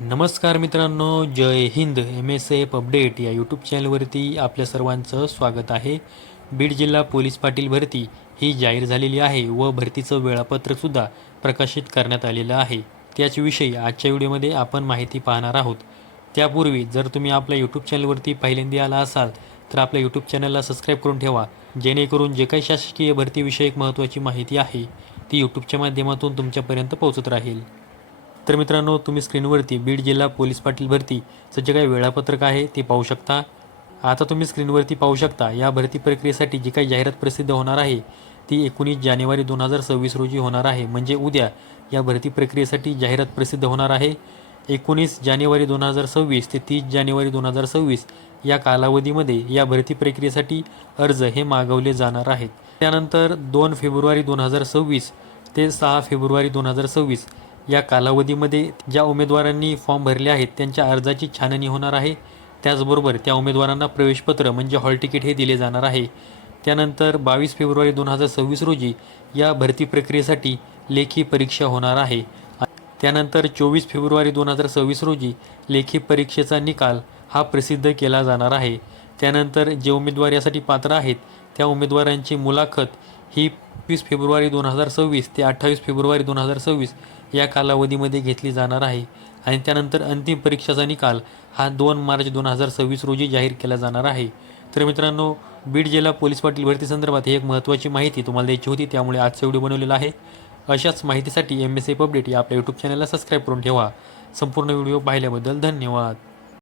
नमस्कार मित्रांनो, जय Hind. MSF update या यूट्यूब चॅनलवरती आपल्या सर्वांचं स्वागत आहे. बीड जिल्हा पोलीस पाटील भरती ही जाहीर झालेली आहे व भरतीचं वेळापत्रकसुद्धा प्रकाशित करण्यात आलेलं आहे. त्याचविषयी आजच्या व्हिडिओमध्ये आपण माहिती पाहणार आहोत. त्यापूर्वी जर तुम्ही आपल्या यूट्यूब चॅनलवरती पहिल्यांदा आला असाल तर आपल्या यूट्यूब चॅनलला सबस्क्राईब करून ठेवा, जेणेकरून जे काही शासकीय भरतीविषयक महत्त्वाची माहिती आहे ती यूट्यूबच्या माध्यमातून तुमच्यापर्यंत पोहोचत राहील. तर मित्रांनो, तुम्ही स्क्रीनवरती बीड जिल्हा पोलीस पाटील भरतीचं जे काही वेळापत्रक आहे ते पाहू शकता. आता तुम्ही स्क्रीनवरती पाहू शकता या भरती प्रक्रियेसाठी जी काही जाहिरात प्रसिद्ध होणार आहे ती 19 जानेवारी 2026 रोजी होणार आहे. म्हणजे उद्या या भरती प्रक्रियेसाठी जाहिरात प्रसिद्ध होणार आहे. 19 जानेवारी 2026 ते 30 जानेवारी 2026 या कालावधीमध्ये या भरती प्रक्रियेसाठी अर्ज हे मागवले जाणार आहेत. त्यानंतर 2 फेब्रुवारी 2026 ते 6 फेब्रुवारी 2026 या कालावधीमध्ये ज्या उमेदवारांनी फॉर्म भरले आहेत त्यांच्या अर्जाची छाननी होणार आहे. त्याचबरोबर त्या उमेदवारांना प्रवेशपत्र म्हणजे हॉल तिकीट हे दिले जाणार आहे. त्यानंतर 22 फेब्रुवारी 2026 रोजी या भरती प्रक्रियेसाठी लेखी परीक्षा होणार आहे. त्यानंतर 24 फेब्रुवारी 2026 रोजी लेखी परीक्षेचा निकाल हा प्रसिद्ध केला जाणार आहे. त्यानंतर जे उमेदवार यासाठी पात्र आहेत त्या उमेदवारांची मुलाखत ही 20 फेब्रुवारी 2026 ते 28 फेब्रुवारी 2026 या कालावधीमध्ये घेतली जाणार आहे. आणि त्यानंतर अंतिम परीक्षेचा निकाल हा 2 मार्च 2026 रोजी जाहीर केला जाणार आहे. तर मित्रांनो, बीड जिल्हा पोलीस पाटील भरती संदर्भात ही एक महत्त्वाची माहिती तुम्हाला द्यायची होती, त्यामुळे आजचा व्हिडिओ बनवलेला आहे. अशाच माहितीसाठी MSF अपडेट या आपल्या यूट्यूब चॅनलला सबस्क्राईब करून ठेवा. संपूर्ण व्हिडिओ पाहिल्याबद्दल धन्यवाद.